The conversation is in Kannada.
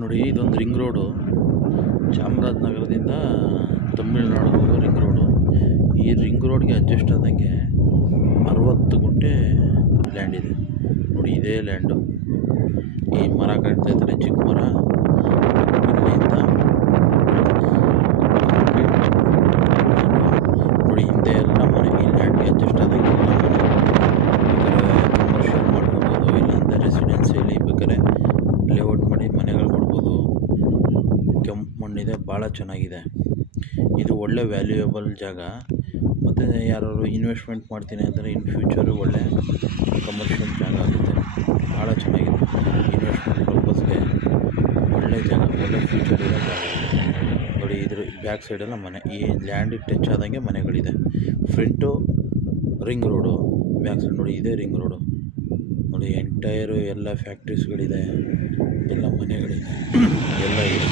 ನೋಡಿ, ಇದೊಂದು ರಿಂಗ್ ರೋಡು. ಚಾಮರಾಜನಗರದಿಂದ ತಮಿಳುನಾಡಿಗೆ ಹೋಗೋ ರಿಂಗ್ ರೋಡು. ಈ ರಿಂಗ್ ರೋಡ್ಗೆ ಅಡ್ಜಸ್ಟ್ ಆದಂಗೆ 60 ಗುಂಟೆ ಲ್ಯಾಂಡ್ ಇದೆ. ನೋಡಿ, ಇದೇ ಲ್ಯಾಂಡು. ಈ ಮರ ಕಾಣ್ತಾ ಇದ್ದಾರೆ, ಚಿಕ್ಕ ಮರ. ಇಲ್ಲಿಂದ ನೋಡಿ, ಹಿಂದೆ ಎಲ್ಲ ಮನೆ. ಈ ಲ್ಯಾಂಡ್ಗೆ ಅಡ್ಜಸ್ಟ್ ಆದಂಗೆ ಎಲ್ಲ ಮನೆ. ಬೇಕಾದ್ರೆ ಕಮರ್ಷಿಯಲ್ ಮಾಡ್ಕೋಬೋದು, ಇಲ್ಲಾಂದರೆ ರೆಸಿಡೆನ್ಸಿಯಲ್ಲಿ ಬೇಕಾದ್ರೆ ಲೇಔಟ್ ಮಾಡಿ ಮನೆಗಳು ಕೊಡ್ಬೋದು. ಕೆಂಪು ಮಣ್ಣಿದೆ, ಭಾಳ ಚೆನ್ನಾಗಿದೆ. ಇದು ಒಳ್ಳೆ ವ್ಯಾಲ್ಯೂಯಬಲ್ ಜಾಗ. ಮತ್ತು ಯಾರು ಇನ್ವೆಸ್ಟ್ಮೆಂಟ್ ಮಾಡ್ತೀನಿ ಅಂದರೆ ಇನ್ ಫ್ಯೂಚರು ಒಳ್ಳೆ ಕಮರ್ಷಿಯಲ್ ಜಾಗ ಆಗುತ್ತೆ. ಭಾಳ ಚೆನ್ನಾಗಿದೆ. ಇನ್ವೆಸ್ಟ್ಮೆಂಟ್ ಪರ್ಪಸ್ಗೆ ಒಳ್ಳೆ ಜಾಗ, ಒಳ್ಳೆ ಫ್ಯೂಚರ್ ಇರೋ ಜಾಗ. ನೋಡಿ, ಇದ್ರ ಬ್ಯಾಕ್ ಸೈಡೆಲ್ಲ ಮನೆ. ಈ ಲ್ಯಾಂಡಿಗೆ ಟಚ್ ಆದಂಗೆ ಮನೆಗಳಿದೆ. Front ring road, back side ನೋಡಿ ಇದೇ ರಿಂಗ್ ರೋಡು. ನೋಡಿ, ಎಂಟೈರು ಎಲ್ಲ ಫ್ಯಾಕ್ಟ್ರೀಸ್ಗಳಿದೆ, ಎಲ್ಲ ಮನೆಗಳಿದೆ, ಎಲ್ಲ ಇದೆ.